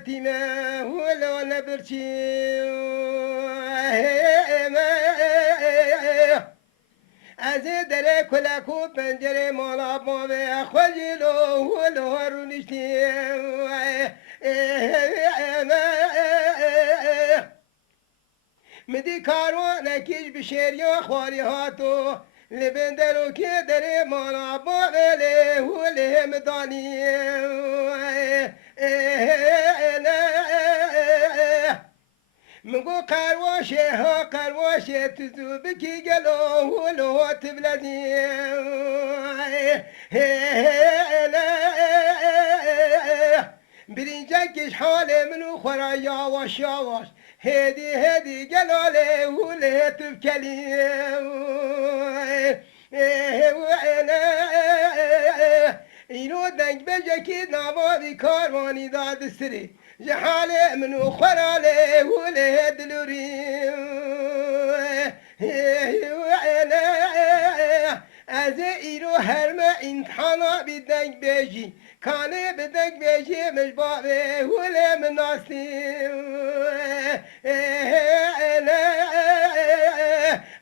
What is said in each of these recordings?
يتيمة ولا نبرشي ازيد لك ولكو بنجري مولا بوبي خجلو ولو هرونشتي مدي كاروانا كيش بشيريا خواري هاتو لبندلو كي دري مولا بوبي ولي مداني منقو قروشه ها قروشه تزو بكي قلو ولو تبلدي برينجاكش حالي منو خورا ياواش ياواش هدي قلولي ولي تبكلي اینو دنگ بجکی نوابی کاروانی داد سری جحاله منو خراله وله دلوری از ایرو هرمه امتحانا بی دنگ بجی کانه به دنگ بجی مجبابه وله مناسی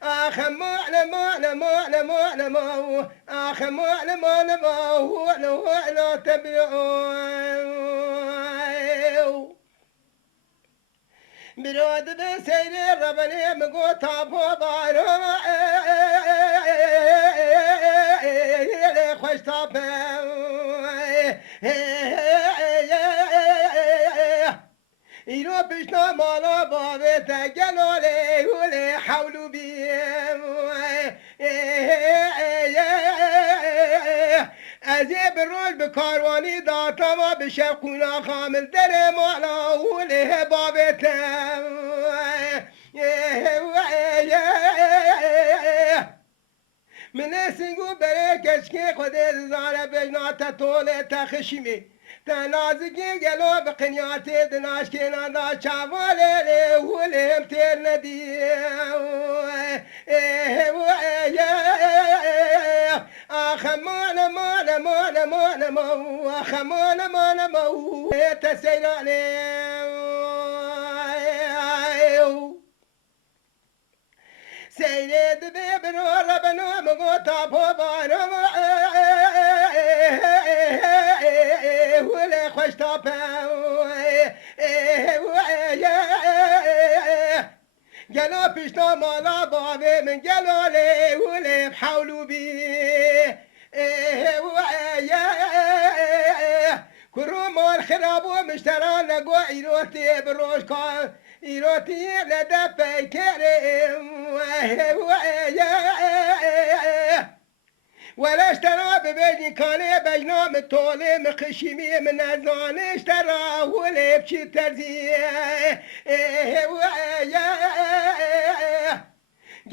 آخ معلم آخ معلم لا تبلعون براد ده سير ربني مقو تابو بارو خوش تابو ایرو بشنا مالا بابه تگلوله وله حولو بیم از بروز به کاروانی داتا و به شبخونا خامل در مالا وله بابتم من سنگو بره کشکی خود زاره بجنا تا طول تخشیمی تنازگی گلو به قنیات دناش که نادا چاواله ولیم تیر ندی آخمان آخمان تسیلانه سيد بيبنو ربنو مغو تابو بانو ولا خوش تابو قالوا بيشتو مالا بابي من قالوا لي ولا بحاولوا بي كروم الخراب ومشترى لقوا عيروتي بروش كان إيروتي لدفع كريم ولا اشترى ببيجي كان بجنام الطولي مخشيمي من الزان اشترى ولا بشي ترزي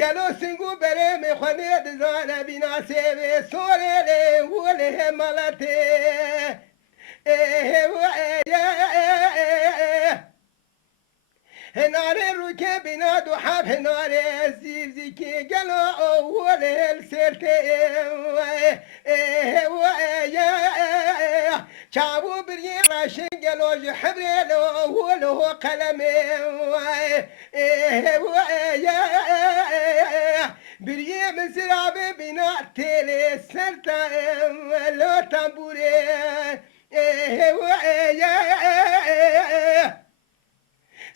قالوا سنقو بريمي خنيد زانا بنا سيبي سوري ولا ملتي هناري روكي بنا دوحاب هناري الزيزي كي قالوا أول السيرتي شابو بري راشي قالوا جحبري لو ولو قلمي بري من سرابي بنا تيلي سلطة لو تنبوري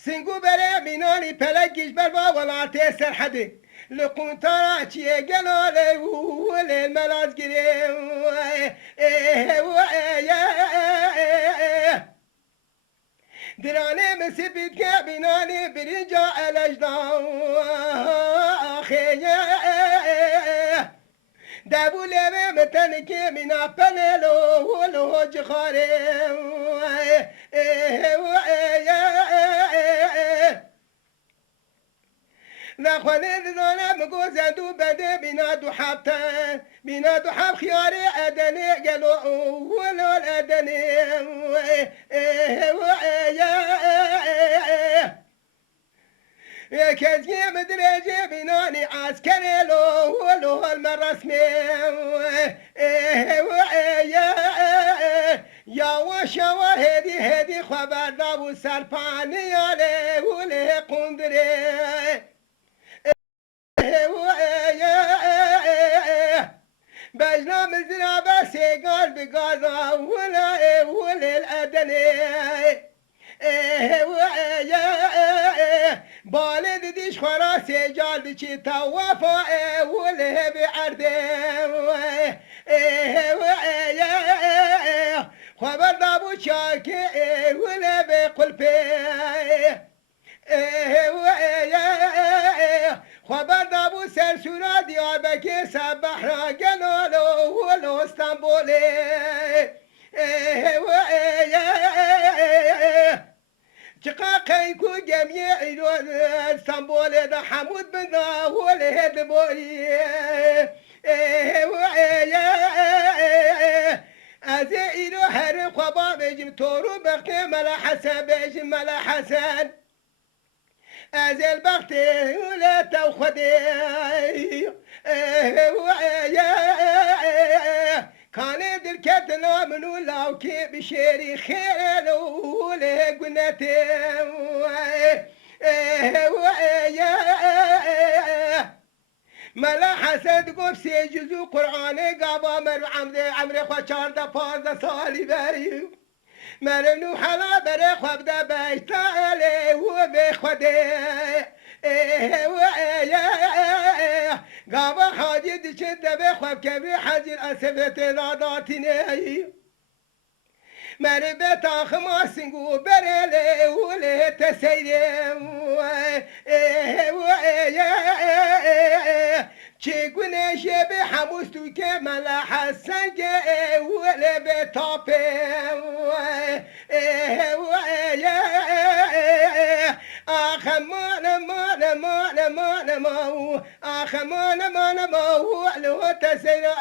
سنگو بره مینانی پلگیش بر ولات سرحده لقون تراچیه گلاله ولی ملاز گیره درانه مسیبید که بینانی برینجا الجدان آخیه دبوله متن که مینا پنلو ولو جخاره نخوانه دزانه مگو زدو بده بینا دو حبتن بینا دو حب خیاره ادنه گلو ولو الادنه کزگی مدرجه بینانی عسکر لو ولو المرسمه یا شوا شوا هدی هدی خبر دابو سرپانی آله وله قندره بجنام الزرابة سيقال بقاضا ولا الأدني بالد ديش خلاص جال بشي توافا ولا بعرضه خبر دابو شاكي ولا بقلبي خبر دابو سر سورا دیابکی سبح را گلولو ولو استنبولی چقاقی کو گمی ایران استنبول دا حمود بنا ولی دبولی از ایرو هر خوابا بجم تورو بقی ملا حسن بجم ملا حسن از البخت ولا تاخذي كان دركتنا من ولا كيف شيري خير ولا قنتي ملا حسد قف سيجزو قرآن قابا مر عمري خوشار دا 15 سالي بريم مرنو حلا بره خواب دا بیشتاله و بخوده قابا حاجی دیچه دا بخواب کبری حجیر اصفت راداتینه من بتا خماسنگو برله وله تسیره چگونه شب حموستو که ملا حسن که وله بتاپه آخ مان ولو تسیره